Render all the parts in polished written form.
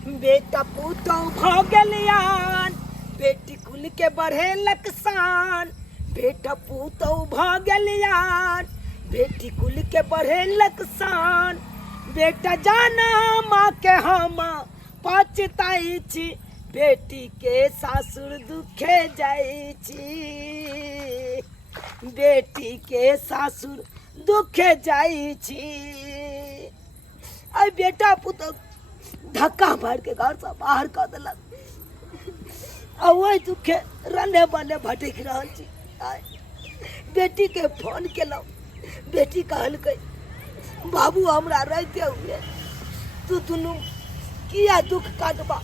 बेटा पुतौ भ गेलियान, बेटी कुल के बढ़े लकसान। बेटा पुतौ भ गेलियान, बेटी कुल के बढ़े लकसान। बेटा जाना माँ के हम पछताई छी, बेटी के सासुर दुखे जाई छी। बेटी के सासुर दुखे जाई छी। आई बेटा पुतौ धक्का मार के घर से बाहर कर दिलक। वही दुखे रने बने भटक रहा छी। बेटी के फोन केलौ, बेटी कहलकै बाबू हमरा रहते हुए तू दुनू किया दुख काटबा,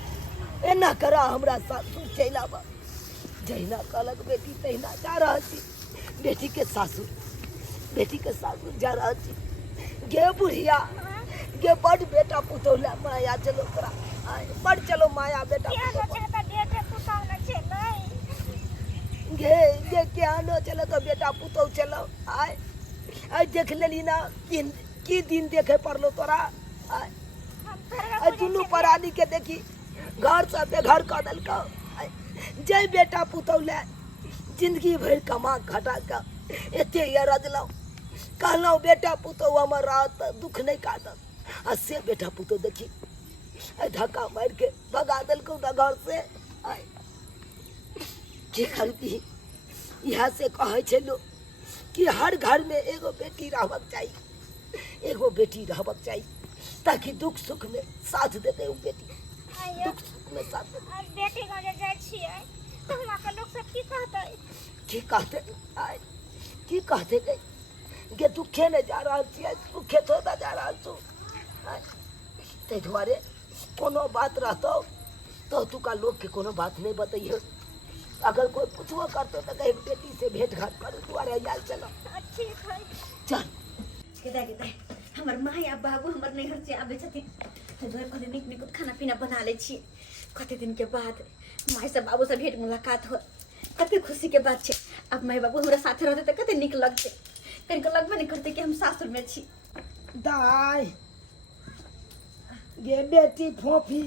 एना करा हमरा सासुर चल आबा। जहिना कहलक बेटी तहिना जा रहा छी। बेटी के सासुर जा रहा छी। गे बुढ़िया गे बड़ बेटा पुतौह ला माया चलो तोरा, बड़ चलो माया बेटा गे गे क्या न चलो तो बेटा पुतौह चलो। आई देख लेली ना की दिन देखे पड़लो तोरा। आई दुनू परानी के देखी घर से बेघर कर देलको। जय बेटा पुतौह ला जिंदगी भर कमा खटा के एते रजलौ, कहलौ बेटा पुतौह हमर रात दुख नहीं काटत। से बेटा पुतौह देखी धक्का मार के भगा दिलको घर से। की करती यहाँ से कहे छे लोग कि हर घर में एगो बेटी रहबक चाहिए, एगो बेटी रहबक चाहिए, ताकि दुख सुख में साथ देते। बेटी दुख सुख में साथ देते। बेटी गाँव जाय छियै तो हमरा के लोग सब की कहते गे दुखे ने जा रहा छियै, दुखे थोड़ा जा रहा छो। ते दुआरे कोनो बात रहतो तो तुका लोग के कोनो बात नहीं बताइए। अगर कोई पूछबो करतो तो कहे बेटी से भेंट घाट करो, दुआरे याल चलो। ठीक है चल के हमर माँ या बाबू हमर नैहर से आबे छथिन, तो दुआरे कते नीक नीक खाना पीना बना ले छी। कते दिन के बाद माँ से बाबू से भेंट मुलाकात हो, कते खुशी के बात छे। अब माँ बाबू हमरा साथे रहते तो कते नीक लगते, कनिको लगबे नहीं करते कि हम सासुर में छी। दाई गे बेटी फोफी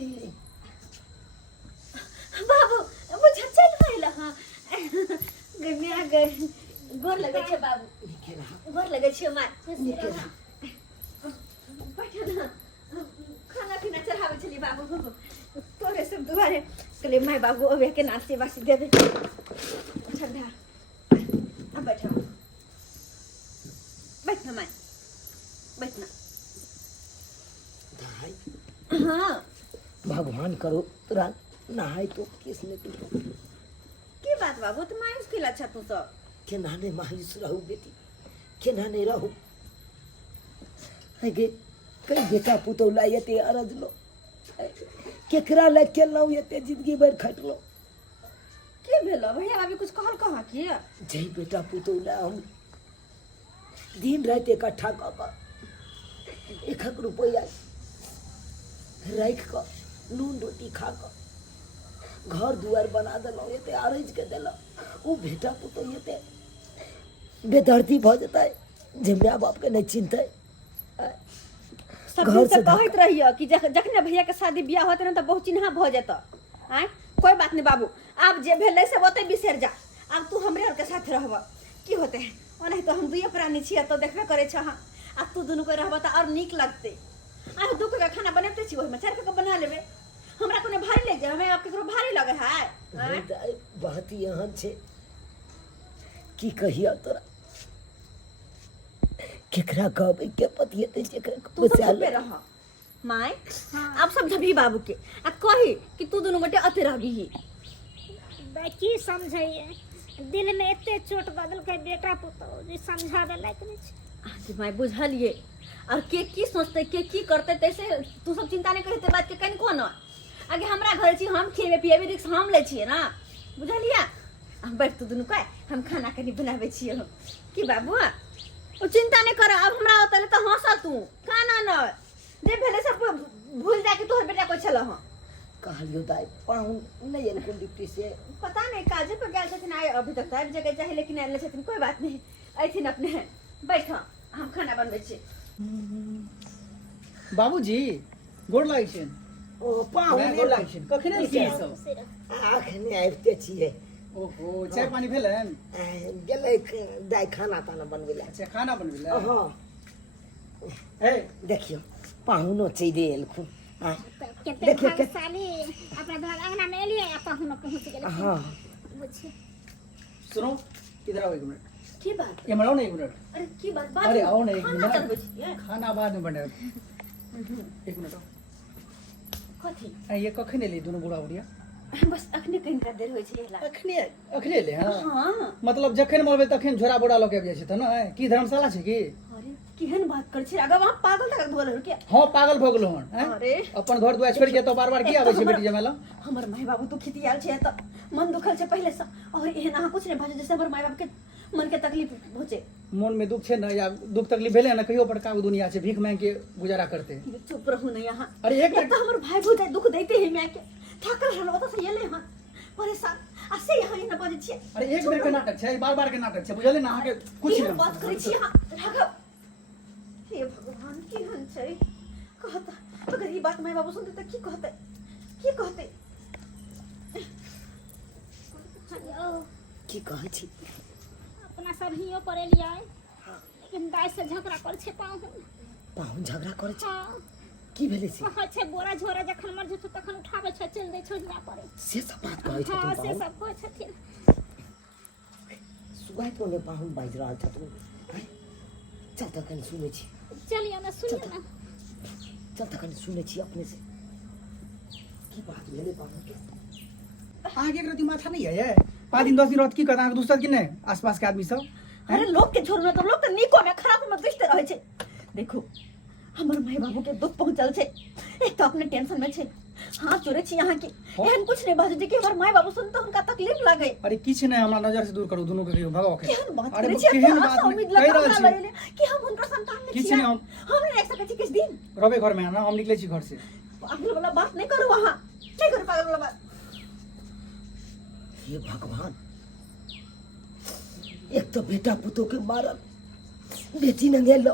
बाबू वो झचल भइल। हां गन्या ग गोर लगे छे बाबू, गोर लगे छे माँ। बैठना खाना पीना चढ़ावे छली बाबू, तोरे सब दुआरे कले माँ बाबू अबे के नाश्ते बासी देबे। ठंडा अब बैठो, बैठना माँ बैठना। दाई हाँ भगवान करो तुरंत नहाय तो किसने तू की बात बाबू तो मायूस के अच्छा तू तो के नाने मायूस रहू बेटी, के नाने रहू। गे कई बेटा पुतौह ला एते अरज लो, केकरा ला केलौ एते जिंदगी भर खटलो। की भेलो भैया अभी कुछ कहल कहां की? जय बेटा पुतौह ला हम दिन रात इकट्ठा क के 1 रुपया राख क नून रोटी खा क घर दुआर बना दिलो, एते अरज के दिलो। उ बेटा पुतौह एते बेदर्दी भ जतै जे माय बाप के नहीं चिन्हतै। घर से कहत रहियो कि जखने भैया के शादी बियाह होते न त बहुत चिन्हा भ जेत। आय कोई बात नहीं बाबू, अब जे भेलै से ओते बिसर जा। अब तू हमरे और के साथ रहब की होते है। ओने तो हम दुइये प्राणी छियै तो देखबे करे छ। हां अब तू दुनु को रहब त और नीक लगते। आ दू के खाना बनैते छी, ओहि में 4 के बना लेबे। हमरा कोने भारी ले जा, हमें आपके करो भारी लगे है। बात यहाँ छे की कहिया तोरा, केकरा कहबे के पति हेते जेकरा तू तो चुप रह माय। अब समझबी बाबू के आ कही कि तू दोनों गोटे अते रहबी ही। की समझैए दिल में एते चोट बदल के बेटा पुतौह जे समझावे लायक नहीं छै। आज मैं बुझलिए और के की सोचते के की करते तैसे तू सब चिंता नहीं करते बात के कन कोन। आगे हमरा घर छी, हम खिएबे पिएबे रिक्स हम ले छिए ना, बुझलिया। हम बैठ तू दोनों कह हम खाना कनी बनावे छिए हम की बाबू। ओ चिंता नहीं कर, अब हमरा ओतले त हंसा तू खाना न जे भेले सब भूल जा के तोहर बेटा को छल। हां कहलियो दाई पाहुन नहीं एल कोन डिप्टी से पता नहीं काजे पर गेल छथिन। आए अभी तक हर जगह चाहे लेकिन आले छथिन। कोई बात नहीं ऐथिन अपने बैठ हम खाना बनबै छी। बाबूजी गोर लागै छै। ओ पाहुने लग कखने छियै सब आखने आबिते छियै ओहो चाय पानी भेलन गेलै दाइ खाना ताना बनबै लए अच्छा खाना बनबै लए हाँ हे देखियो पाहुनो चलि एलखुन हाँ कते देखिए, भाग्यशाली अपना घर अंगना में एलिए आ पहुना पहुंच गेल हाँ बुझिए सुनो इधर आओ एक मिनट की बात ये मरो ना एक मिनट अरे की बात बात अरे आओ ना एक खाना चलबै मिनट छियै खाना बाद में बने एक मिनट आओ कथी ये कखन एलै दुनू बुढ़ा बुढ़िया बस अखने कनिका देर होइ छै एला अखने एलै हाँ हाँ मतलब जखन मरबै तखन झोरा बोरा लऽ के आबि जाइ छै तऽ ने की धर्मशाला छै की अरे केहन बात कर छी अगर वहाँ पागल तक बोल रहे क्या हाँ पागल भऽ गेलौ हन अरे अपन घर दुआर छोड़ि के तो बार बार की आबै छै बेटी जमाला हमर माय बाबू तो खितियाल छै त मन दुखल छै पहले से और एहन अहाँ कुछ नहीं भाजे जैसे हमर माय बाप के मन के तकलीफ पहुंचे मन में दुख छै ना या दुख तकलीफ भेले ना कहियो बड़का दुनिया छै भीख मांग के गुजारा करते चुप रहू नहीं यहाँ अरे एक तो हमर भाई भौजाई दुख देते ही मैं के थाकल रहलो त से एले हां परेशान असे यहाँ न बजे छियै अरे एक बेर के नाटक छै बार बार के नाटक छै बुझले ना अहाँ के कुछ की नहीं बात करै छी अहाँ राघव हे भगवान की हन छै कहता अगर ई बात माय बाबू सुनते त की कहते हेलो की कहै छी अपना सब हियो पर एलिए लेकिन दाइ से झगड़ा कर छै पाहुन झगड़ा करै छी हाँ की भेलै से कहै छै बोरा झोरा जखन मर जेतौ तखन उठाबै छै चल दै छै हियाँ पर से सब बात कहै हाँ छथिन से पाहुन सब कहै छथिन सुगाइ तो ने पाहुन बाजि रहल छथिन हैं? चल तऽ कनि सुनै छी चलिए ना सुनिए ना चल तऽ कनि सुनै छी अपने से की बात भेलै पाहुन के अहाँ के एक रति माथा नहीं है ये 5 दिन 10 दिन रहत की करत अहाँ के दोस्त कि नहीं आसपास के आदमी सब अरे लोग के छोड़ में तो लोग तो नीको में खराब में दुष्ट रहे छे देखो हमर माय बाबू के दुख पहुंचल छे एक तो अपने टेंशन में छे हां चोरे छी यहां के एहन कुछ नहीं बाजू जे कि हमर माय बाबू सुन तो उनका तकलीफ लागे अरे किछ नहीं हमरा नजर से दूर करू दोनों के कहियो भगाओ के केहन बात अरे करे छी केहन बात बात उम्मीद कहि लगा रहल छी ले कि हम उनका संतान नहीं किछ छियै नहीं हम नहीं रह सकै छी किस दिन रबे घर में है ना हम निकले छी घर से पागल वाला बात नहीं करू वहां नहीं करू पागल वाला बात हे भगवान एक तो बेटा पुतो के मारल बेटी न गेलो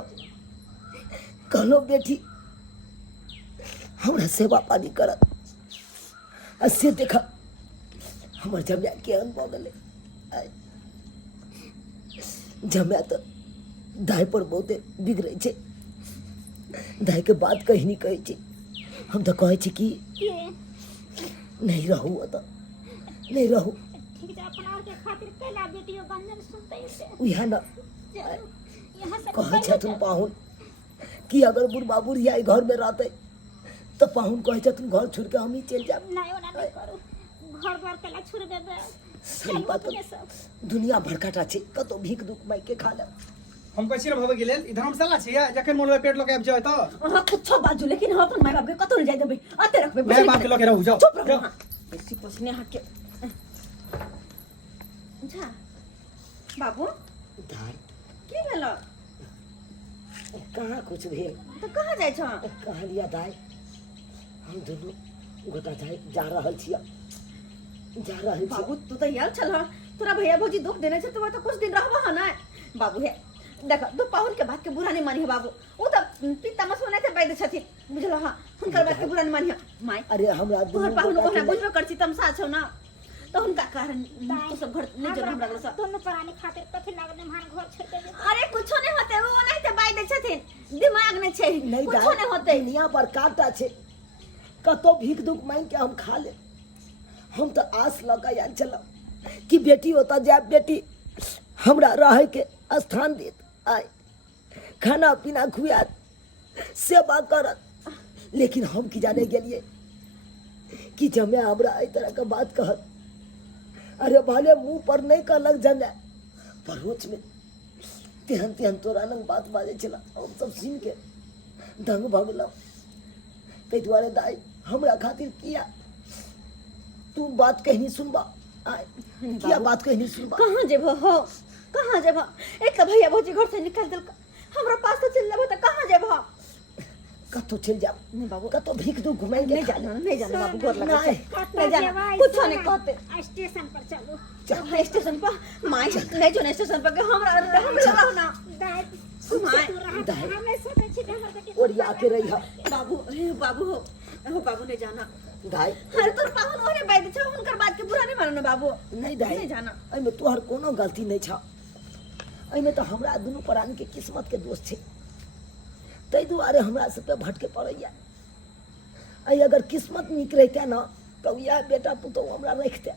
कहलो बेटी हमरा सेवा पानी करत आ से देखा हमर जमिया के अनुभव गेलै आइ जमिया तो दाइ पर बहुते बिगड़ै छै दाइ के बात कहीं नहीं कहै छै हम तो कहै छी कि के नहीं रहू ओतऽ नहीं रहू ठीक है अपना के खातिर कैला बेटियो गंजन सुनते से उहे न यहाँ से कहै छथुन पाहुन कि अगर बुढ़बा बुढ़िया घर में रहते तो पाहुन कहै छथुन घर छोड़ के हम ही चल जाब नहीं ओना नहीं करू घर बार कैला छोड़ देबे सही बात दुनिया भड़काटा छै कतो भीख दुख माइ के खा ले हम कहै छी रे भवे के लेल ई धर्मशाला छै या जखन मोन पेट लऽ के आबि जाय त अहाँ कुछो बाजू लेकिन हम अपन माय बाप के कतो नहीं जाय देबै अते रखबे मैं बाप के लऽ के रहू जाओ चुप रहो जाओ वहाँ। बेसी पोसने अहाँ के जा बाबू दाइ की भेल कहाँ कुछ भेल तो कहाँ जाय छ कहलिया दाइ हम दुनू गोटा जा रहल छियै जा रहल छी बाबू तू तो यार चल तोरा भैया भौजी दुख देने से तो कुछ दिन रहबा है ना बाबू है देखो तू पाहुन के बात के बुरा नहीं मानी है बाबू वो तो पिता मसोने से बैठ छथिन बुझलो हां हुनकर बात के बुरा नहीं मानी माय अरे हमरा तोहर दुनू पाहुन गोटा ओना के बुझबो करछि तमसा छौ ना तो हुनका कारण तो सब घर ले जरा हमरा सब दोनों प्राणी खातिर कथि लागने हमार घर छोड़ देबे अरे कुछो नहीं होते वो नहीं ते बाई दे छथिन दिमाग नहीं छै नहीं कुछो नहीं होते दुनिया पर काटा छै कतो भीख दुख मांग के हम खा ले हम तो आस लगा आयल चलब कि बेटी होता जाए बेटी हमरा रहे के स्थान देत आय खाना पीना खुआत सेवा करत लेकिन हम की जाने गेलिए कि जमे हमरा एहि तरह के बात कहत अरे भले मुंह पर नहीं कहलक जमे परोच में तेहन तेहन तोरा लंग बात बाजे छला हम सब सुन के दंग भऽ गेलौ ताहि दुआरे दाइ हमरा खातिर किया तू बात कहनी सुनबा आय किया बात कहनी सुनबा कहाँ जेबो हो कहाँ जेबो एक तो भैया भौजी घर से निकाल देलक हमरा पास तो चल जेबो तो कहाँ जेबो कतो चल जा नहीं बाबू कतो भीख दू घुमाएंगे नहीं जाना बाबू गोर लगे नहीं। नहीं जाना कुछ नहीं कहते स्टेशन पर चलो हाँ, स्टेशन पर माय नहीं जो स्टेशन पर के हमरा रहो ना दाई दाइ हमें सोचे छी हमर बेटी और या के रही बाबू अरे बाबू हो हो बाबू नहीं जाना दाई अरे तोर पाहुन ओने बैठ छ हुनकर बात के बुरा नहीं मानो ना बाबू नहीं दाई नहीं जाना एहिमे तोहर कोनो गलती नहीं छ एहिमे तो हमरा दुनू प्राणी के किस्मत के दोष छै ताहि दुआरे हमरा सब पे भटके पड़ैया आई अगर किस्मत नीक रहिते ना तो यह बेटा पुतौह हमरा रखते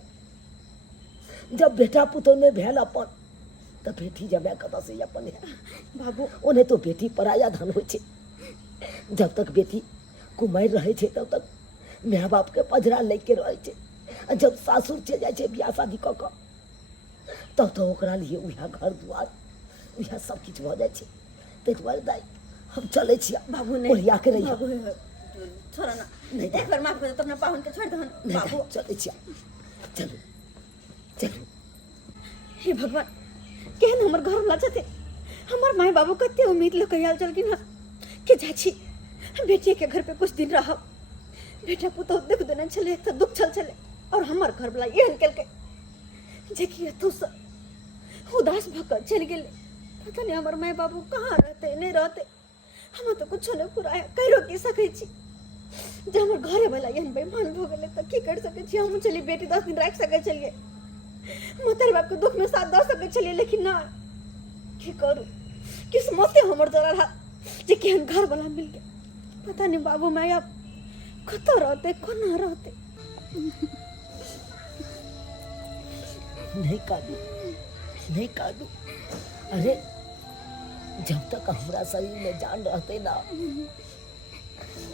जब बेटा पुतौह नहीं भेल अपन तो बेटी जब कतऽ से अपन है बाबू ओने तो बेटी पराया धन होइ छै जब तक बेटी कुमारि रहे छै तब तक माय बाप के पजरा ले के रहे छै आ जब सासुर चलि जाइ छै बियाह शादी कऽ कऽ तब तो ओकरा लिए उएह घर दुआर उएह सब किछु भऽ जाइ छै ताहि दुआरे दाइ हम चलै छियै बाबू नहीं ओरिया के रहिया बाबू छोड़ा ना नहीं, एक बार माफ कर दे तो अपना पाहुन के छोड़ दहन नहीं बाबू दाइ, चलै छियै चलू चलू हे भगवान केहन हमर घर वाला छथे हमर माय बाबू कते उम्मीद ल कहियाल चलकिन ह के जाछि बेटी के घर पे कुछ दिन रह बेटा पुतौह देख देना चले एक तो दुख चल चले और हमर घर वाला एहन केलके जे कि तू स उदास भक चल गेले पता नहीं हमर माय बाबू कहाँ रहते नहीं रहते हम तो कुछ नहीं पुराया कह रोकी सकै छी जे हमर घरे वाला एहन बेईमान भ गेले त की कर सकै छी हम चली बेटी 10 दिन रख सकै चलिए मोतर बाप के दुख में साथ दे सके चलिए लेकिन ना की करू किस्मते हमर जरा रहा जे केहन घर वाला मिल गया पता नहीं बाबू मैं अब कत रहते कोना रहते नहीं काटू नहीं काटू अरे जब तक हमरा शरीर में जान रहते ना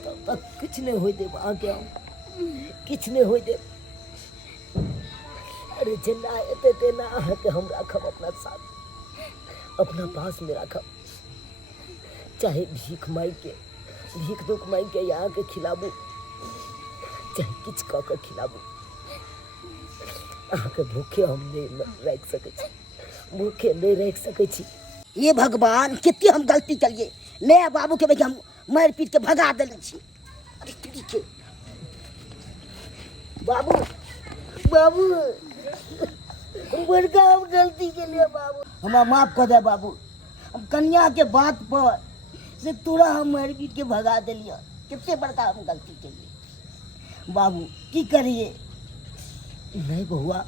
तब तक कुछ नहीं हो दे आगे किछ नहीं हो दे अरे जिन्ना एते तेना अहाँके हम राखब अपना साथ अपना पास में राखब चाहे भीख दुख मांग के यहाँ के खिलाबू चाहे किछ कऽ के खिलाबू अहाँके भूखे हम नहीं रख सकै छी भूखे नहीं रख सकै छी ये भगवान कितनी हम गलती करिए मैं बाबू के बेटी हम मार पीट के भगा दिले छी अरे तुरी के बाबू बाबू बड़का हम गलती के लिए बाबू हमारा माफ कर दे बाबू हम कन्या के बात पर से तोरा हम मार पीट के भगा दिलिए कितने बड़का हम गलती के लिए बाबू की करिए नहीं बहुआ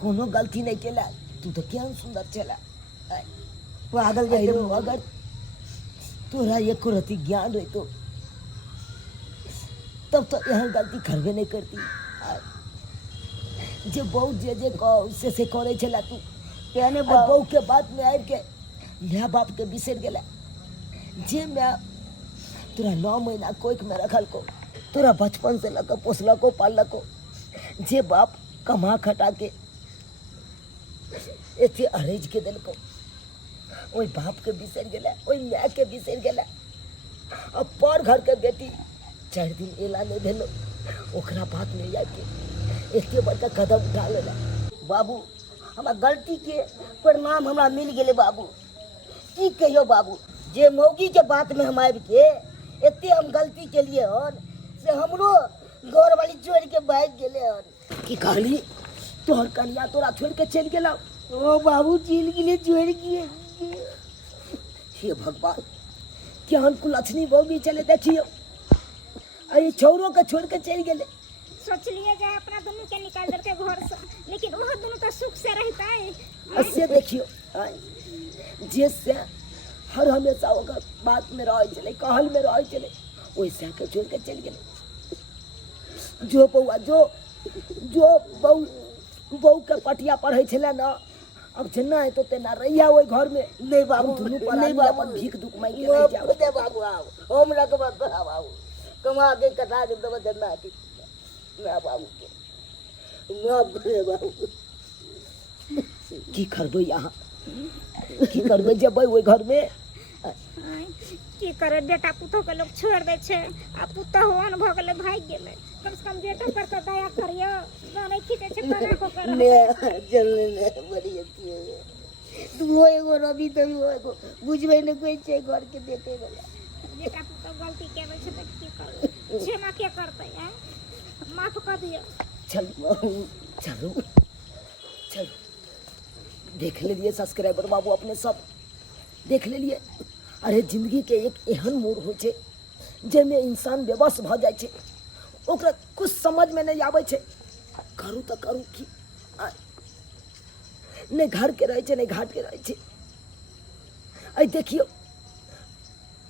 कोनो गलती नहीं केला तू तो क्या सुंदर चला पागल अरे गए अगर तोरा एक रति ज्ञान रही तो तब तो यहाँ गलती करबे नहीं करती जे बहु जे कह से करे छला तू कहने बहू के बात में आबि के माय बाप के बिसर गेला जे मैं तोरा 9 महीना कोख में रखल को तोरा बचपन से लग पोसलको पालको जे बाप कमा खटा के एते अरेज के दिलको ओई बाप के बिसर गेला ओई माय के बिसर गेला अब पर घर के बेटी 4 दिन एला नहीं भेलो ओकरा बात में आबि के एते बड़का कदम उठा लेला बाबू हमारा गलती के परिणाम हमरा मिल गए बाबू की कहियो बाबू जे मौगी के बात में हम आबि के एते हम गलती के लिए हन से हमरो घर वाली छोड़ के भाग गेले हन की कहली तोहर कन्या तोरा छोड़ के चल गेला ओ बाबू चल गेले छोड़ के हे भगवान केहन कुलछनी भौगी चले देखियो अरे छोरो के छोड़ के चल गेले सोचलिए जे अपना दोनों के निकाल देते घर से लेकिन वह दोनों तो सुख से रहता है असे देखियो जिससे हर हमेशा ओकर बात में रह चले कहल में रह चले वैसे के छोड़ के चल गेले जो बउआ जो बहू के पटिया पढ़े छले ना अब जेना है तो तेना रहिया ओई घर में नहीं बाबू दुनू पर नहीं अपन बाबू भीख दुख मांग के रह जाओ दे बाबू आओ हम रखबा तोरा बाबू कमा के कटा के दब देना आती ना बाबू के माफ करे बाबू की करबो यहाँ की करबो जेबै ओई घर में की करे बेटा पुतोह के लोग छोड़ दे छे आ पुतोह ओन भ गेले भाग गेले कम से कम बेटा पर तो दया करियो जाने की छे करा को कर ने चलने ने बड़ी अच्छी है तू एगो रवि तो एगो बुझबे न कोई छे घर के देखे वाला बेटा पुतोह गलती केले छे त की करे क्षमा के करते हैं माफ कर दियो चलो देख ले लिए सब्सक्राइबर बाबू अपने सब देख ले लिए अरे जिंदगी के एक एहन मोड़ हो छे जाहिमे इंसान बेबस भऽ जाइ छै, ओकरा कुछ समझमे नहि आबै छै, करू तऽ करू की। नहि घरके रहै छै नहि घाटके रहै छै। अइ देखियौ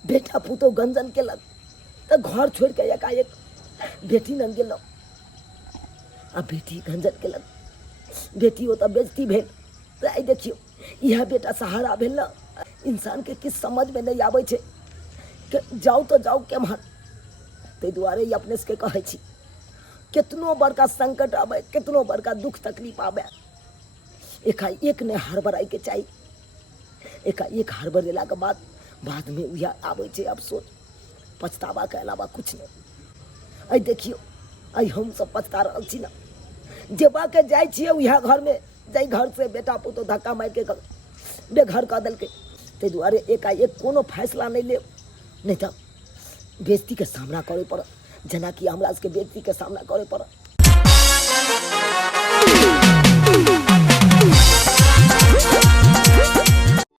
बेटा पुतहु गंजन केलक तऽ घर छोड़ि कऽ एकाएक बेटी लग गेलहुँ, आ बेटी गंजन केलक, बेटी ओतऽ बेइज्जती भेल। तऽ आइ देखियौ इएह बेटा सहारा भेल ने। इंसानके किछु समझमे नहि आबै छै कि जाउ तऽ जाउ केम्हर। ताहि दुआरे ई अपने सबके कहै छी, कितनो बड़का संकट आबै, कितनो बड़का दुख तकलीफ आबै, एकाएक नहि हड़बड़ाइके चाही। एकाएक हड़बड़ेलाके बादमे उएह आबै छै अफसोस, पछतावाके अलावा किछु नहि। अइ देखियौ अइ हमसब पछता रहल छी ने, जेबाके जाइ छियै उएह घरमे जाहि घरसँ बेटा पुतहु धक्का मारिके बेघर कऽ देलकै। ताहि दुआरे एकाएक कोनो फैसला नहि लेब, नहीं तो बेइज्जती के सामना करे पड़त, जेनाकि हमरा सबके बेइज्जती के सामना करे पड़त।